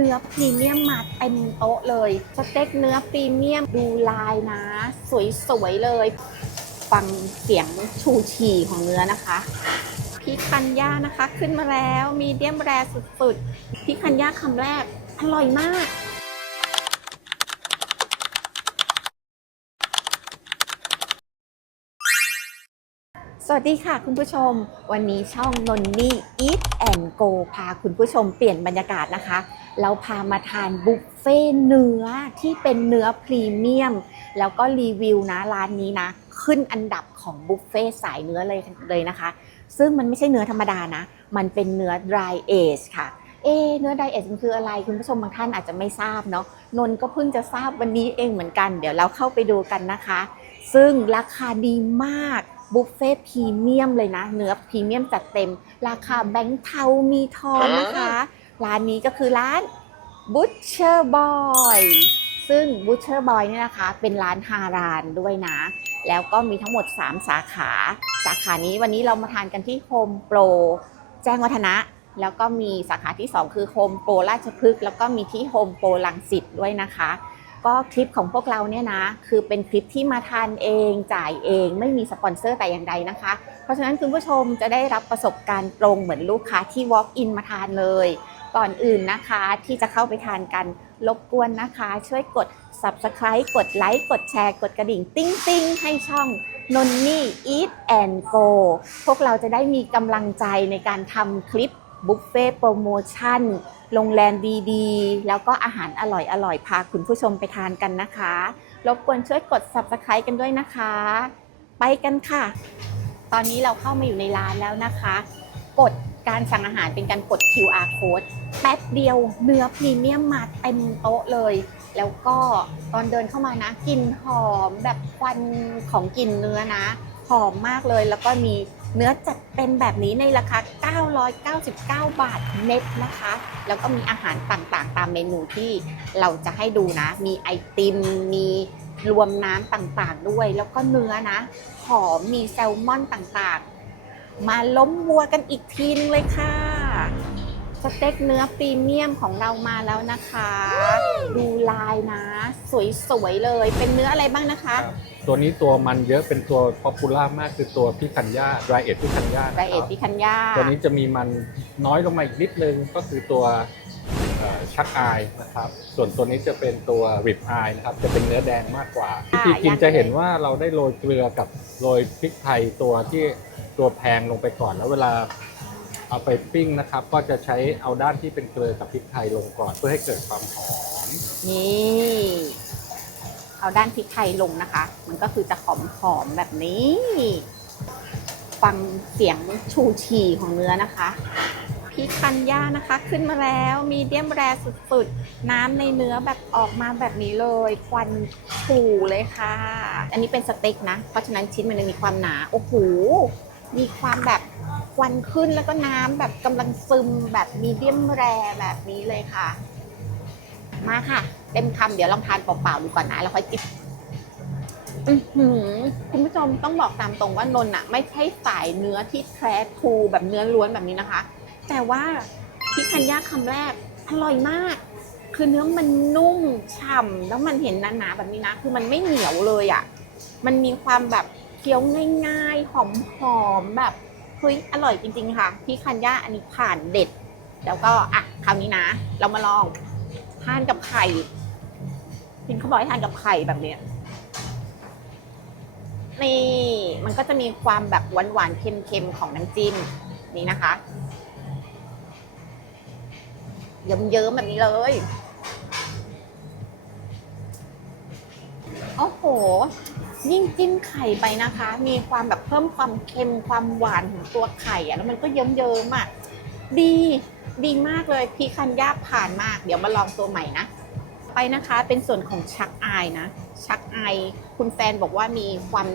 เนื้อพรีเมียมมาเต็มโต๊ะเลยสเต็กเนื้อพรีเมียมดูลายนะ สวยๆเลย ฟังเสียงชูฉี่ของเนื้อนะคะพี่คันย่านะคะ ขึ้นมาแล้วมีเดียมแรสุดๆพี่คันย่าคำแรกอร่อยมาก วัสดีค่ะคุณผู้ชม วันนี้ช่องนนนี่ Eat and Go พาคุณผู้ชมเปลี่ยนบรรยากาศนะคะ เราพามาทานบุฟเฟ่เนื้อที่เป็นเนื้อพรีเมียม แล้วก็รีวิวนะร้านนี้นะ ขึ้นอันดับของบุฟเฟ่สายเนื้อเลยเลยนะคะ ซึ่งมันไม่ใช่เนื้อธรรมดานะ มันเป็นเนื้อ dry age ค่ะเอเนื้อ dry age มันคืออะไรคุณผู้ชมบางท่านอาจจะไม่ทราบเนาะนนก็เพิ่งจะทราบวันนี้เองเหมือนกัน เดี๋ยวเราเข้าไปดูกันนะคะ ซึ่งราคาดีมาก บุฟเฟ่พรีเมียมเลยนะ เนื้อพรีเมียมจัดเต็ม ราคาแบงค์เทามีทอนนะคะ ร้านนี้ก็คือร้าน Butcher Boy ซึ่ง Butcher Boy เนี่ยนะคะ เป็นร้านฮารานด้วยนะ แล้วก็มีทั้งหมด 3 สาขา สาขานี้วันนี้เรามาทานกันที่โฮมโปรแจ้งวัฒนะแล้วก็มีสาขาที่ 2 คือโฮมโปรราชพฤกษ์แล้วก็มีที่โฮมโปรลังสิตด้วยนะคะ ก็คลิปของพวกเราเนี่ยนะ คือเป็นคลิปที่มาทานเองจ่ายเอง ไม่มีสปอนเซอร์แต่อย่างใดนะคะ เพราะฉะนั้นคุณผู้ชมจะได้รับประสบการณ์ตรงเหมือนลูกค้าที่ walk in มาทานเลย ก่อนอื่นนะคะที่จะเข้าไปทานกันรบกวนนะคะ ช่วยกด subscribe กดไลค์กดแชร์กดกระดิ่งติ้งติ้งให้ช่องนนนี่ eat and go พวกเราจะได้มีกำลังใจในการทำคลิปบุฟเฟ่โปรโมชั่น โรงแรมดีๆ แล้วก็อาหารอร่อยๆ พาคุณผู้ชมไปทานกันนะคะ รบกวนช่วยกด subscribe กันด้วยนะคะ ไปกันค่ะ ตอนนี้เราเข้ามาอยู่ในร้านแล้วนะคะ กดการสั่งอาหารเป็นการกด QR code แป๊บเดียวเนื้อพรีเมียมมาเต็มโต๊ะเลย แล้วก็ตอนเดินเข้ามานะกลิ่นหอมแบบควันของกลิ่นเนื้อนะ หอมมากเลยแล้วก็มี เนื้อจัดเต็มแบบนี้ในราคา 999 บาทเน็ตนะคะ แล้วก็มีอาหารต่างๆ ตามเมนูที่เราจะให้ดูนะ มีไอติม มีรวมน้ำต่างๆด้วย แล้วก็เนื้อนะ หอม มีแซลมอนต่างๆ มาล้มวัวกันอีกทีนึงเลยค่ะ สเต็กเนื้อพรีเมียมของเรามาแล้วนะคะ ดูลายนะ สวยๆเลย เป็นเนื้ออะไรบ้างนะคะครับตัวนี้ตัวมันเยอะเป็นตัวป๊อปปูล่ามากคือตัวพิคันย่า dry age พิคันย่าไรเอทพิคันย่าตัวนี้จะมีมันน้อยลงมาอีกนิดนึงก็คือตัวชักอายนะครับ ส่วนตัวนี้จะเป็นตัวริบอายนะครับ จะเป็นเนื้อแดงมากกว่าวิธีกินจะเห็นว่าเราได้โรยเกลือกับโรยพริกไทยตัวที่ตัวแพงลงไปก่อนแล้วเวลา เอาไปปิ้งนะครับ ก็จะใช้เอาด้านที่เป็นเกลือกับพริกไทยลงก่อนเพื่อให้เกิดความหอมนี่เอาด้านพริกไทยลงนะคะ มันก็คือจะหอมๆแบบนี้ ฟังเสียงชูฉี่ของเนื้อนะคะ พี่คันย่านะคะ ขึ้นมาแล้วมีเดียมแรสุดๆ น้ำในเนื้อแบบออกมาแบบนี้เลย ควันฉู่เลยค่ะ อันนี้เป็นสเต็กนะ เพราะฉะนั้นชิ้นมันจะมีความหนา โอ้โห มีความแบบ วันขึ้นแล้วก็น้ำแบบกำลังซึมแบบมีเดียมแรแบบนี้เลยค่ะ มาค่ะ เต็มคำเดี๋ยวลองทานเปล่าๆดูก่อนนะแล้วค่อยจิบคุณผู้ชมต้องบอกตามตรงว่านนท์อะไม่ใช่สายเนื้อที่แท้ทรูแบบเนื้อล้วนแบบนี้นะคะ แต่ว่าพี่คันย่าคำแรกอร่อยมาก คือเนื้อมันนุ่มฉ่ำแล้วมันเห็นหนาๆแบบนี้นะ คือมันไม่เหนียวเลยอะ่ะ มันมีความแบบเคี้ยวง่ายๆหอมๆแบบ เฮ้ยอร่อยจริง ๆ ค่ะพี่คันย่าอันนี้ผ่านเด็ด แล้วก็อะคราวนี้นะ เรามาลองทานกับไข่พินเขาบอกให้ทานกับไข่แบบเนี้ยนี่ มันก็จะมีความแบบหวานๆเค็มๆของน้ำจิ้มนี่นะคะเยิ้มๆแบบนี้เลย โอ้โห ยิ่งจิ้มไข่ไปนะคะ มีความแบบเพิ่มความเค็มความหวานของตัวไข่อะแล้วมันก็เยิ้มเยิ้มอะดีดีมากเลยพีคันย่าผ่านมาก เดี๋ยวมาลองตัวใหม่นะ ไปนะคะเป็นส่วนของชักอายนะ ชักอายคุณแฟนบอกว่ามีความ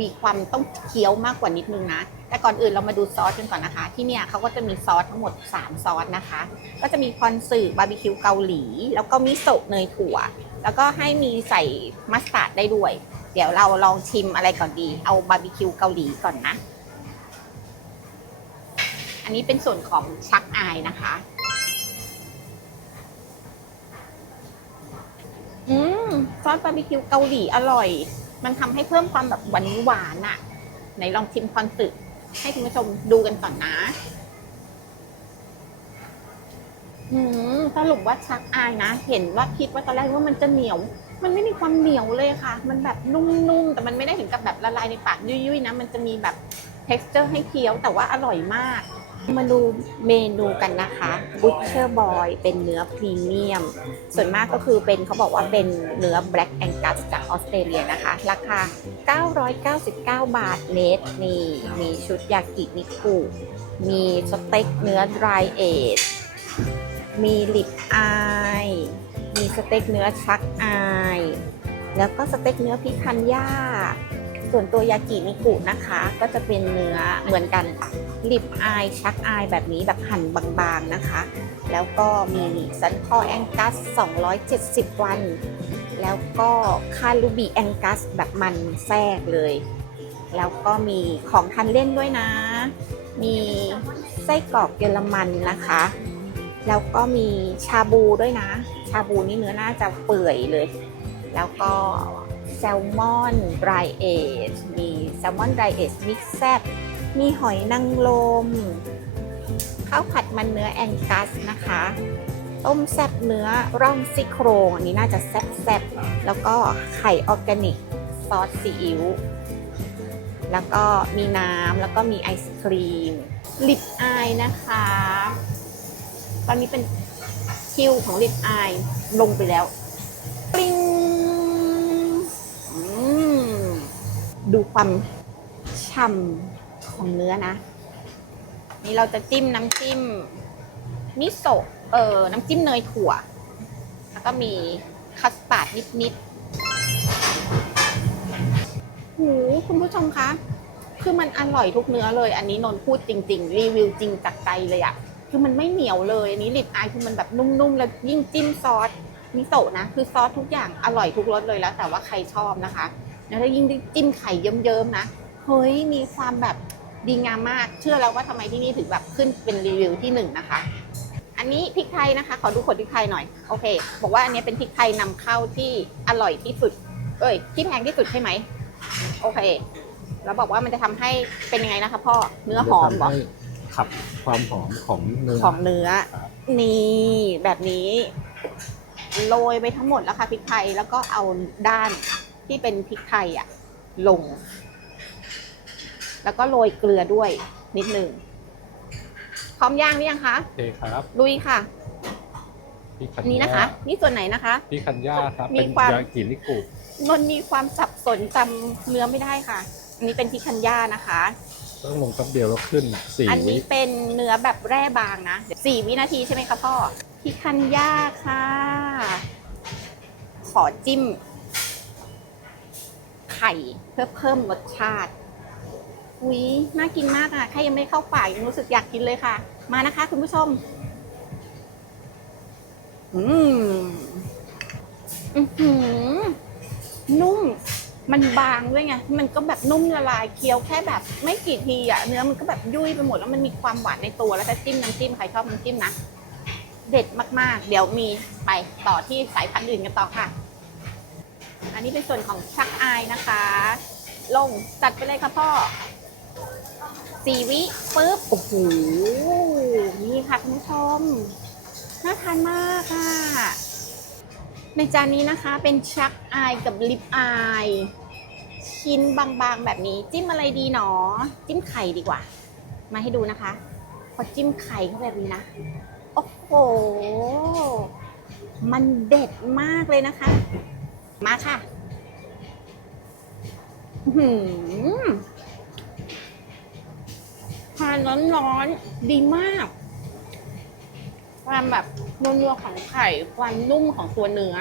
มีความต้องเคี้ยวมากกว่านิดนึงนะ แต่ก่อนอื่นเรามาดูซอสกันก่อนนะคะ ที่เนี่ยเขาก็จะมีซอสทั้งหมด 3 ซอสนะคะ ก็จะมีคอนสึบาร์บีคิวเกาหลี แล้วก็มิโซะเนยถั่ว แล้วก็ให้มีใส่มัสตาร์ดได้ด้วย เดี๋ยวเราลองชิมอะไรก่อนดี เอาบาร์บีคิวเกาหลีก่อนนะ อันนี้เป็นส่วนของชักอายนะคะ อืมซอสบาร์บีคิวเกาหลีอร่อย มันทำให้เพิ่มความแบบหวานหวานอะไหนลองชิมคอนสึ ให้คุณผู้ชมดูกันก่อนนะสรุปว่าชักอายนะ เห็นว่าคิดว่าตอนแรกว่ามันจะเหนียว มันไม่มีความเหนียวเลยค่ะ มันแบบนุ่มๆ แต่มันไม่ได้ถึงกับแบบละลายในปากยุ่ยๆนะ มันจะมีแบบ texture ให้เคี้ยวแต่ว่าอร่อยมาก มาดูเมนูกันนะคะ Butcher Boy เป็นเนื้อพรีเมียม ส่วนมากก็คือเป็นเขาบอกว่าเป็นเนื้อ Black Angus จากออสเตรเลียนะคะ ราคา 999 บาทเนตนี่มีชุดยากินิคุมีสเต็กเนื้อ dry age มีลิปอาย มีสเต็กเนื้อชักอาย แล้วก็สเต็กเนื้อพิคันย่า ส่วนตัวยากินิกุนะคะ ก็จะเป็นเนื้อเหมือนกันลิปอายชักอายแบบนี้แบบหั่นบางๆนะคะ แล้วก็มีสันคอแองกัส 270 วัน แล้วก็คาลูบีแองกัสแบบมันแทรกเลย แล้วก็มีของทันเล่นด้วยนะ มีไส้กรอกเยอรมันนะคะ แล้วก็มีชาบูด้วยนะ ชาบูนี่เนื้อน่าจะเปื่อยเลย แล้วก็ แซลมอนดรเอชมีแซลมอนดรเอชมิกแซบมีหอยนางรมข้าวผัดมันเนื้อแองกัสนะคะ ต้มแซบเนื้อร่องซี่โครงอันนี้น่าจะแซบแซบแล้วก็ไข่ออร์แกนิกซอสซีอิ๊วแล้วก็มีน้ำแล้วก็มีไอศครีมลิปอายนะคะ ตอนนี้เป็นคิวของลิปอายลงไปแล้ว ดูความฉ่ำของเนื้อนะ นี่เราจะจิ้มน้ำจิ้มมิโซะเออน้ำจิ้มเนยถั่ว แล้วก็มีคัสตาร์ดนิดๆหูคุณผู้ชมคะคือมันอร่อยทุกเนื้อเลย อันนี้นนพูดจริง ๆ รีวิวจริงจากใจเลยอะคือมันไม่เหนียวเลยอันนี้ลิปอายคือมันแบบนุ่มๆ แล้วยิ่งจิ้มซอสมิโซะนะ คือซอสทุกอย่างอร่อยทุกรสเลยแล้ว แต่ว่าใครชอบนะคะ แล้วถ้ายิ่งได้จิ้มไข่เยิ้มๆนะ เฮ้ย มีความแบบดีงามมาก เชื่อแล้วว่าทำไมที่นี่ถึงแบบขึ้นเป็นรีวิวที่หนึ่งนะคะ อันนี้พริกไทยนะคะ ขอดูขวดพริกไทยหน่อย โอเค บอกว่าอันนี้เป็นพริกไทยนำเข้าที่อร่อยที่สุด เอ้ย ที่แพงที่สุดใช่ไหม โอเค แล้วบอกว่ามันจะทำให้เป็นยังไงนะคะ พ่อ เนื้อหอมเหรอจะทำให้ขับความหอมของเนื้อ ของเนื้อครับนี่แบบนี้ โรยไปทั้งหมดแล้วค่ะพริกไทย แล้วก็เอาด้าน ที่เป็นพริกไทยอะลง แล้วก็โรยเกลือด้วยนิดหนึ่งพร้อมย่างหรือยังคะโอเคครับลุยค่ะพี่คันนี่นะคะ นี่ส่วนไหนนะคะพี่คันย่าครับ มีเป็นความ ยากินิกุนนมีความสับสนจำเนื้อไม่ได้ค่ะ อันนี้เป็นพิคันย่านะคะ ต้องลงแป๊บเดียวแล้วขึ้นสี่อันวินี้เป็นเนื้อแบบแร่บางนะเดี๋ยวสี่วินาทีใช่ไหมคะพ่อพิคันย่าค่ะ ขอจิ้ม ไข่เพื่อเพิ่มรสชาติอุ้ยน่ากินมากอะใครยังไม่เข้าปายังรู้สึกอยากกินเลยค่ะ มานะคะ คุณผู้ชม อืมอือหือนุ่ม มันบางด้วยไง มันก็แบบนุ่มละลายเคี้ยวแค่แบบ ไม่กี่ทีอะ เนื้อมันก็แบบยุ่ยไปหมดแล้วมันมีความหวานในตัวแล้วถ้าจิ้มน้ำจิ้มใครชอบน้ำจิ้มนะ เด็ดมากๆ เดี๋ยวมีไปต่อที่สายพันธุ์อื่นกันต่อค่ะ นนี้เป็นส่วนของชักอายนะคะ ลงจัดไปเลยค่ะพ่อสี่วิปุ๊บโอ้โหนี่ค่ะคุณผู้ชมน่าทานมากอะ ในจานนี้นะคะเป็นชักอายกับลิปอาย ชิ้นบางๆแบบนี้ จิ้มอะไรดีหนอ จิ้มไข่ดีกว่า มาให้ดูนะคะพอจิ้มไข่เข้าไปแบบนี้นะ โอ้โห มันเด็ดมากเลยนะคะ มาค่ะ หือทานร้อนๆ ดีมาก ความแบบนัวๆของไข่ ความนุ่มของตัวเนื้อ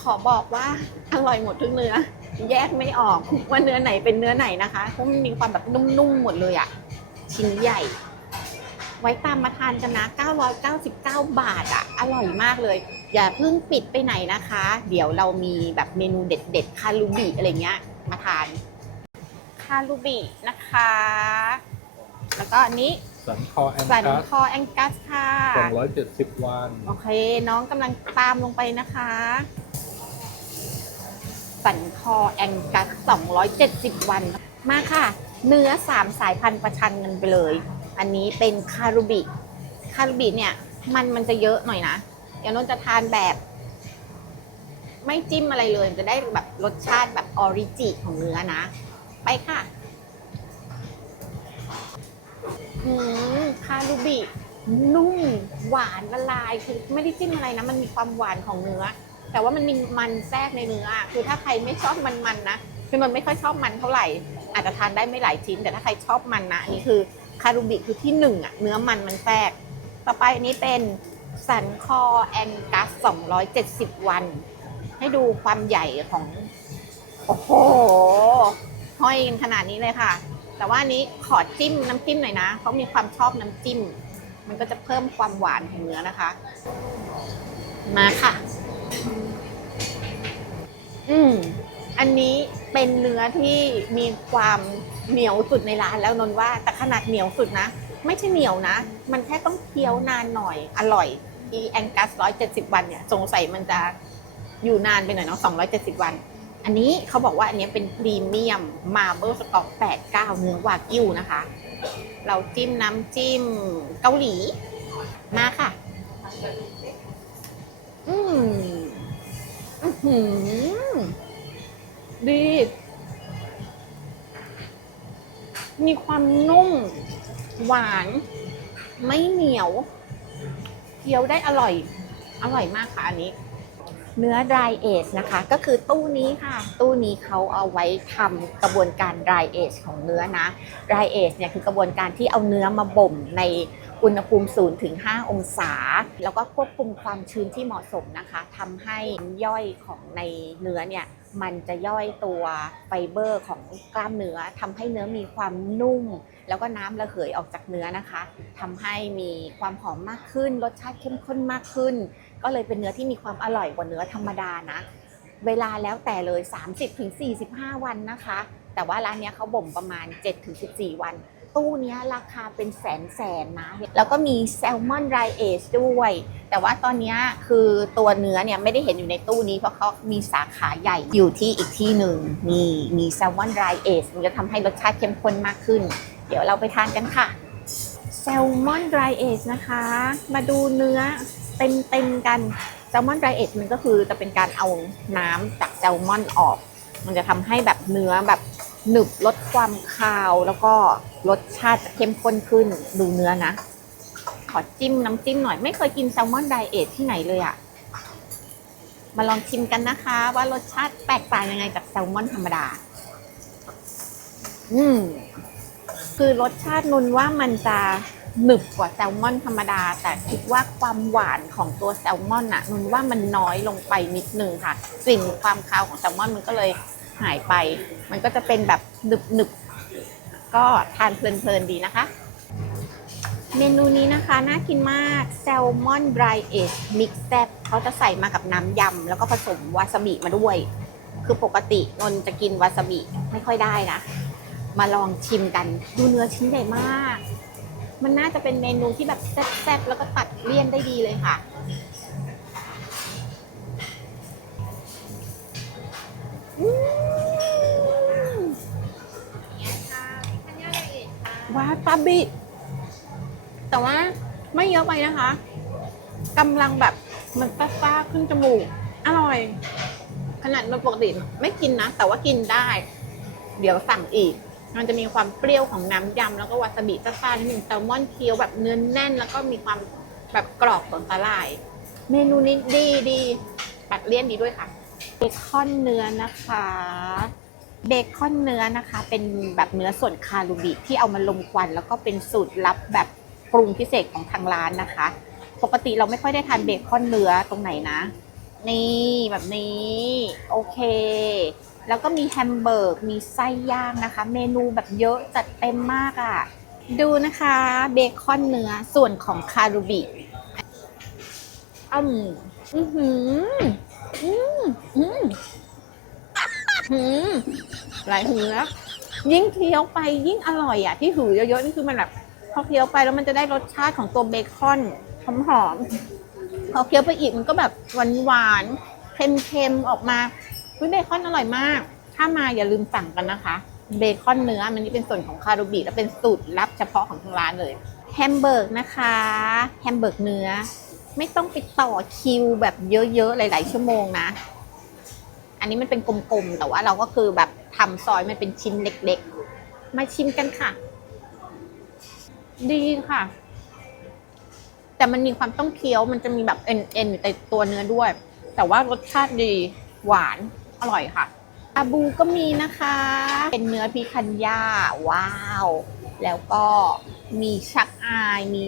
ขอบอกว่าอร่อยหมดทุกเนื้อ แยกไม่ออกว่าเนื้อไหนเป็นเนื้อไหนนะคะเพราะมันมีความแบบนุ่มๆหมดเลยอะชิ้นใหญ่ ไว้ตามมาทานกันนะ 999 บาทอะอร่อยมากเลย อย่าเพิ่งปิดไปไหนนะคะ เดี๋ยวเรามีแบบเมนูเด็ดๆ คารูบิอะไรเงี้ย มาทานารูบินะคะ แล้วก็อันนี้สันคอแอนสันกัสคอแองกัสค่ะ สองร้อยเจ็ดสิบวัน โอเค น้องกำลังตามลงไปนะคะ สันคอแองกัส 270 วัน มาค่ะ เนื้อ 3 สายพันธุ์ประชันกันไปเลย อันนี้เป็นคารุบิ คารุบิเนี่ย มันมันจะเยอะหน่อยนะ เดี๋ยวนนท์จะทานแบบ ไม่จิ้มอะไรเลยมันจะได้แบบรสชาติแบบออริจิของเนื้อนะ ไปค่ะอืมคารุบินุ่มหวานละลายคือไม่ได้จิ้มอะไรนะ มันมีความหวานของเนื้อ แต่ว่ามันมีมันแทรกในเนื้ออะคือถ้าใครไม่ชอบมันๆนะคือมันไม่ค่อยชอบมันเท่าไหร่ อาจจะทานได้ไม่หลายชิ้น แต่ถ้าใครชอบมันนะอันนี้คือคารุบิคือที่หนึ่งอะเนื้อมันมันแทรก ต่อไปอันนี้เป็นสันคอแองกัส270 วัน ให้ดูความใหญ่ของ โอ้โห ห้อยกันขนาดนี้เลยค่ะ แต่ว่านี้ขอจิ้มน้ำจิ้มหน่อยนะเขามีความชอบน้ำจิ้ม มันก็จะเพิ่มความหวานของเนื้อนะคะ มาค่ะ อืมอันนี้เป็นเนื้อที่มีความเหนียวสุดในร้านแล้วนนท์ว่า แต่ขนาดเหนียวสุดนะ ไม่ใช่เหนียวนะ มันแค่ต้องเคี้ยวนานหน่อย อร่อยอีแองกัสร้อยเจ็ดสิบวันเนี่ย สงสัยมันจะอยู่นานไปหน่อยเนาะสองร้อยเจ็ดสิบวัน อันนี้เขาบอกว่าอันนี้เป็นพรีเมียมมาเบิลสต็อกแปดเก้าเนื้อวากิวนะคะ เราจิ้มน้ำจิ้มเกาหลี มาค่ะ อืมอื้อหือดี มีความนุ่ม หวาน ไม่เหนียว เคี้ยวได้อร่อย อร่อยมากค่ะอันนี้ เนื้อ dry age นะคะ ก็คือตู้นี้ค่ะ ตู้นี้เขาเอาไว้ทำกระบวนการ dry age ของเนื้อนะ dry age เนี่ยคือกระบวนการที่เอาเนื้อมาบ่มในอุณหภูมิ0ถึง5องศา แล้วก็ควบคุมความชื้นที่เหมาะสมนะคะทำให้ย่อยของในเนื้อเนี่ยมันจะย่อยตัวไฟเบอร์ของกล้ามเนื้อทำให้เนื้อมีความนุ่ม แล้วก็น้ำระเหยออกจากเนื้อนะคะทำให้มีความหอมมากขึ้น รสชาติเข้มข้นมากขึ้น ก็เลยเป็นเนื้อที่มีความอร่อยกว่าเนื้อธรรมดานะ เวลาแล้วแต่เลย 30-45 วันนะคะ แต่ว่าร้านนี้เขาบ่มประมาณ 7-14 วัน ตู้นี้ราคาเป็นแสนแสนนะ แล้วก็มีแซลมอนไรเอชด้วย แต่ว่าตอนนี้คือตัวเนื้อเนี่ยไม่ได้เห็นอยู่ในตู้นี้เพราะเขามีสาขาใหญ่อยู่ที่อีกที่หนึ่งมีมีแซลมอนไรเอชมันจะทำให้รสชาติเข้มข้นมากขึ้น เดี๋ยวเราไปทานกันค่ะ แซลมอนไรายเอชนะคะ มาดูเนื้อเต็มๆกัน แซลมอนไรายเอชมันก็คือจะเป็นการเอาน้ำจากแซลมอนออก มันจะทำให้แบบเนื้อแบบหนึบลดความคาวแล้วก็รสชาติจะเข้มข้นขึ้นดูเนื้อนะ ขอจิ้มน้ำจิ้มหน่อยไม่เคยกินแซลมอนไดเอทที่ไหนเลยอะมาลองชิมกันนะคะ ว่ารสชาติแตกต่างยังไงจากแซลมอนธรรมดา อืม คือรสชาตินุนว่ามันจะหนึบกว่าแซลมอนธรรมดา แต่คิดว่าความหวานของตัวแซลมอนอะนุนว่ามันน้อยลงไปนิดนึงค่ะ กลิ่นความคาวของแซลมอนมันก็เลยหายไป มันก็จะเป็นแบบหนึบหนึบก็ทานเพลินๆดีนะคะ เมนูนี้นะคะน่ากินมากแซลมอนดรายเอชมิกแซบเขาจะใส่มากับน้ำยำแล้วก็ผสมวาซาบิมาด้วย คือปกตินนจะกินวาซาบิไม่ค่อยได้นะ มาลองชิมกัน ดูเนื้อชิ้นใหญ่มาก มันน่าจะเป็นเมนูที่แบบแซ่บๆแล้วก็ตัดเลี่ยนได้ดีเลยค่ะอืมวาซาบิแต่ว่าไม่เยอะไปนะคะกำลังแบบมันซ่าๆขึ้นจมูก อร่อย ขนาดโดยปกติไม่กินนะ แต่ว่ากินได้ เดี๋ยวสั่งอีก มันจะมีความเปรี้ยวของน้ำยำแล้วก็วาซาบิซ่าๆนิดนึงแซลมอนเคี้ยวแบบเนื้อแน่น แล้วก็มีความแบบกรอบของสาหร่าย เมนูนี้ดีดีตัดเลี่ยนดีด้วยค่ะเบคอนเนื้อนะคะเบคอนเนื้อนะคะ เป็นแบบเนื้อส่วนคารูบิที่เอามาลมควัน แล้วก็เป็นสูตรลับแบบปรุงพิเศษของทางร้านนะคะ ปกติเราไม่ค่อยได้ทานเบคอนเนื้อตรงไหนนะ นี่แบบนี้ โอเค แล้วก็มีแฮมเบอร์กมีไส้ย่างนะคะ เมนูแบบเยอะจัดเต็มมากอะ่ะ ดูนะคะเบคอนเนื้อส่วนของคารูบิอืมอือหืออืมอืมอืมหลายหือแล้วยิ่งเคี้ยวไปยิ่งอร่อยอะ ที่หือเยอะๆนี่คือมันแบบพอเคี้ยวไปแล้วมันจะได้รสชาติของตัวเบคอนหอมๆพอเคี้ยวไปอีกมันก็แบบหวานๆเค็มๆออกมา อุ๊ยเบคอนอร่อยมาก ถ้ามาอย่าลืมสั่งกันนะคะ เบคอนเนื้อมันนี่เป็นส่วนของคารูบิและเป็นสูตรลับเฉพาะของทางร้านเลย แฮมเบอร์กนะคะ แฮมเบอร์กเนื้อ ไม่ต้องไปต่อคิวแบบเยอะๆ หลาย ๆ ชั่วโมงนะ อันนี้มันเป็นกลมๆ แต่ว่าเราก็คือแบบทำซอยมันเป็นชิ้นเล็กๆ มาชิมกันค่ะ ดีค่ะแต่มันมีความต้องเคี้ยว มันจะมีแบบเอ็นเอ็นอยู่ในตัวเนื้อด้วย แต่ว่ารสชาติดี หวาน อร่อยค่ะอาบูก็มีนะคะ เป็นเนื้อพิคันย่าว้าว แล้วก็มีชักอายมี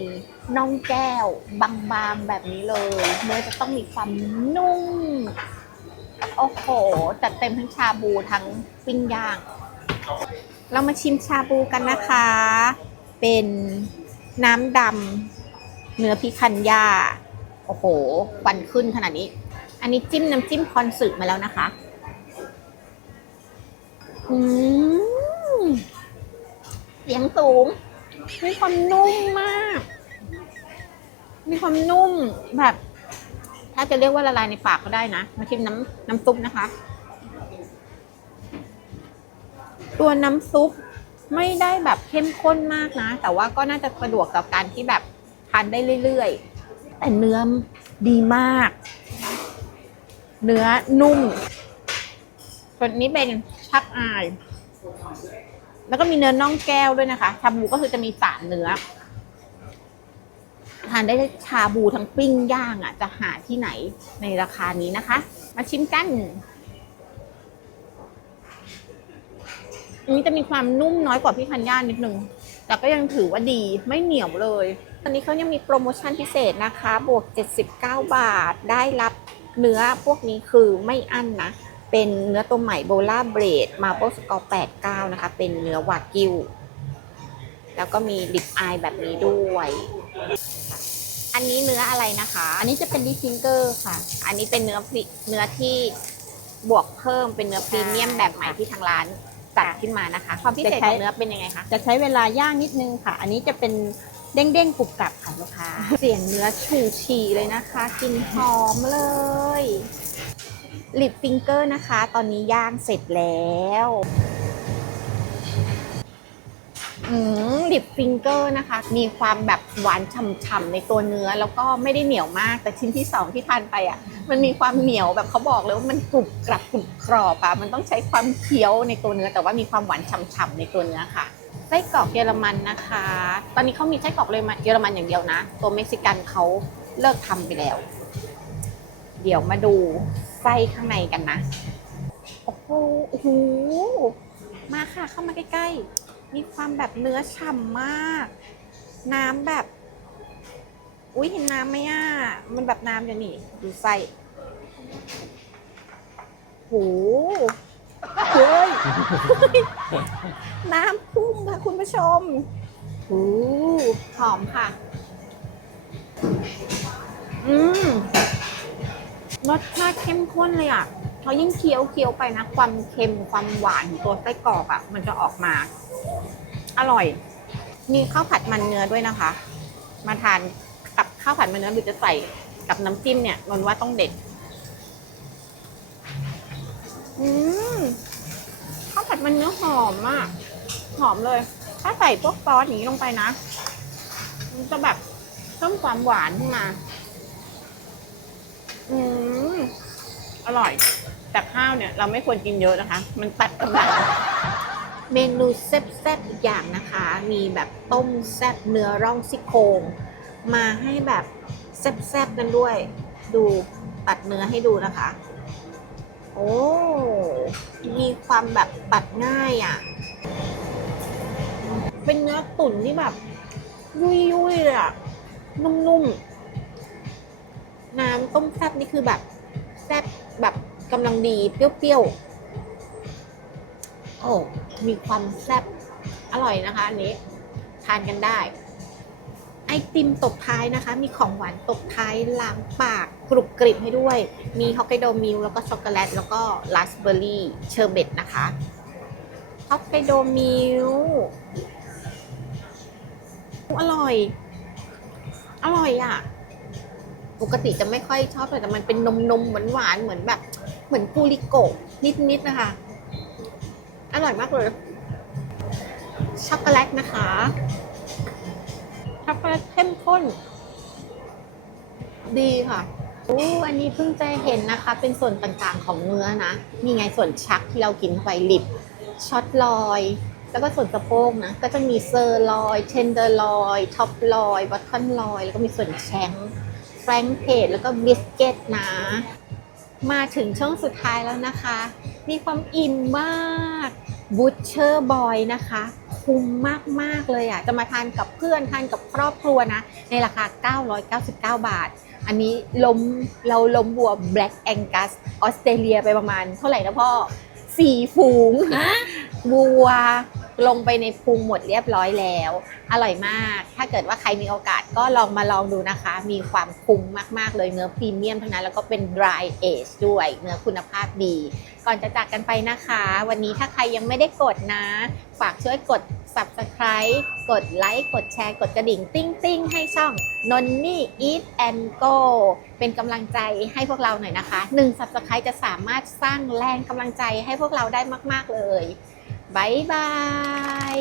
น่องแก้ว บางๆแบบนี้เลย เนื้อจะต้องมีความนุ่ม โอ้โหจัดเต็มทั้งชาบูทั้งปิ้งย่าง เรามาชิมชาบูกันนะคะ เป็นน้ำดำเนื้อพิคันย่า โอ้โหควันขึ้นขนาดนี้ อันนี้จิ้มน้ำจิ้มคอนสึมาแล้วนะคะ เสียงสูง มีความนุ่มมาก มีความนุ่มแบบ ถ้าจะเรียกว่าละลายในปากก็ได้นะ มาชิมน้ำน้ำซุปนะคะ ตัวน้ำซุปไม่ได้แบบเข้มข้นมากนะ แต่ว่าก็น่าจะสะดวกกับการที่แบบทานได้เรื่อยๆ แต่เนื้อดีมาก เนื้อนุ่มส่วนนี้เป็น ชักอาย แล้วก็มีเนื้อน่องแก้วด้วยนะคะ ชาบูก็คือจะมีสามเนื้อ ทานได้ชาบูทั้งปิ้งย่างอะ จะหาที่ไหนในราคานี้นะคะ มาชิมกันอันนี้จะมีความนุ่มน้อยกว่าพี่คันย่านิดนึง แต่ก็ยังถือว่าดีไม่เหนียวเลย ตอนนี้เขายังมีโปรโมชั่นพิเศษนะคะ บวก 79 บาท ได้รับเนื้อพวกนี้คือไม่อั้นนะ เป็นเนื้อตัวใหม่โบล่าเบรดมาโบสกอร์89 นะคะ เป็นเนื้อวากิว แล้วก็มีลิปอายแบบนี้ด้วย อันนี้เนื้ออะไรนะคะ อันนี้จะเป็นลิฟิงเกอร์ค่ะ อันนี้เป็นเนื้อพริเนื้อที่บวกเพิ่มเป็นเนื้อพรีเมียมแบบใหม่ที่ทางร้านจัดขึ้นมานะคะความพิเศษของเนื้อเป็นยังไงคะจะใช้เวลาย่างนิดนึงค่ะ อันนี้จะเป็นเด้งๆกรุบกรับค่ะลูกค้า เสียงเนื้อฉูฉี่เลยนะคะกลินหอมเลย ลิปฟิงเกอร์นะคะ ตอนนี้ย่างเสร็จแล้วอลิปฟิงเกอร์นะคะ มีความแบบหวานฉ่ำๆในตัวเนื้อ แล้วก็ไม่ได้เหนียวมากแต่ชิ้นที่สองที่ทานไปอะ มันมีความเหนียวแบบเขาบอกเลยว่ามันกรุบกรับกรุบกรอบอะมันต้องใช้ความเคี้ยวในตัวเนื้อ แต่ว่ามีความหวานฉ่ำๆในตัวเนื้อค่ะไส้กรอกเยอรมันนะคะ ตอนนี้เขามีไส้กรอกเลยเยอรมันอย่างเดียวนะ ตัวเม็กซิกันเขาเลิกทำไปแล้ว เดี๋ยวมาดู ไส้ข้างในกันนะ โอ้โหโอ้โหมาค่ะเข้ามาใกล้ๆ มีความแบบเนื้อฉ่ำมาก น้ำแบบ อุ้ยเห็นน้ำไหมอะ มันแบบน้ำอย่างนี้ดูไส้โหเฮ้ยน้ำพุ่งค่ะคุณผู้ชมโอ้หอมค่ะ อืม รสชาติเข้มข้นเลยอะพอยิ่งเคี้ยวเคี้ยวไปนะ ความเค็มความหวานของตัวไส้กรอกอะ มันจะออกมา อร่อย มีข้าวผัดมันเนื้อด้วยนะคะ มาทานกับข้าวผัดมันเนื้อหรือจะใส่กับน้ำจิ้มเนี่ยนนว่าต้องเด็ด อืมข้าวผัดมันเนื้อหอมมากหอมเลย ถ้าใส่พวกซอสอย่างนี้ลงไปนะ มันจะแบบเพิ่มความหวานขึ้นมา อืมอร่อย แต่ข้าวเนี่ย เราไม่ควรกินเยอะนะคะ มันตัดกำลังเมนูแซ่บๆอีกอย่างนะคะ มีแบบต้มแซ่บเนื้อร่องซี่โครงมาให้แบบแซ่บๆกันด้วย ดูตัดเนื้อให้ดูนะคะ โอ้มีความแบบตัดง่ายอะ่ะ เป็นเนื้อตุ๋นที่แบบ ยุ่ยๆเลยอะ่ะ นุ่มๆ น้ำต้มแซ่บนี่คือแบบแซ่บแบบกำลังดีเปรี้ยวๆโอ้มีความแซ่บอร่อยนะคะอันนี้ทานกันได้ ไอติมตบท้ายนะคะ มีของหวานตบท้ายล้างปากกรุบกริบให้ด้วย มีฮอกไกโดมิลแล้วก็ช็อกโกแลตแล้วก็ราสเบอร์รี่เชอร์เบตนะคะฮอกไกโดมิลอร่อย อร่อยอะ ปกติจะไม่ค่อยชอบเลยแต่มันเป็นนมนมหวานหวานเหมือนแบบ เหมือนปูริโกะนิดๆนะคะ อร่อยมากเลย ช็อกโกแลตนะคะ ช็อกโกแลตเข้มข้น ดีค่ะอู้อันนี้เพิ่งจะเห็นนะคะ เป็นส่วนต่างๆของเนื้อนะ นี่ไงส่วนชักที่เรากินไปลิบช็อตลอย แล้วก็ส่วนสะโพกนะ ก็จะมีเซอร์ลอยเทนเดอร์ลอย ท็อปลอยบัตทอนลอย แล้วก็มีส่วนแชง แฟรงเพดแล้วก็บิสเกตนะ มาถึงช่วงสุดท้ายแล้วนะคะ มีความอิ่มมากบูชเชอร์บอยนะคะ คุ้มมาก ๆ เลยอะ จะมาทานกับเพื่อน ทานกับครอบครัวนะ ในราคา 999 บาท อันนี้ล้มเราล้มวัว Black Angus ออสเตรเลียไปประมาณเท่าไหร่นะพ่อสี่ฝูงวัว ลงไปในพุงหมดเรียบร้อยแล้ว อร่อยมาก ถ้าเกิดว่าใครมีโอกาสก็ลองมาลองดูนะคะ มีความคุ้มมากๆเลยเนื้อพรีเมียมทั้งนั้นแล้วก็เป็น dry age ด้วยเนื้อคุณภาพดี ก่อนจะจากกันไปนะคะ วันนี้ถ้าใครยังไม่ได้กดนะ ฝากช่วยกด subscribe กดไลค์กดแชร์กดกระดิ่งติ้งติ้งๆให้ช่องนนนี่ eat and go เป็นกำลังใจให้พวกเราหน่อยนะคะ1 subscribe จะสามารถสร้างแรงกำลังใจให้พวกเราได้มาก ๆ เลย บ๊ายบาย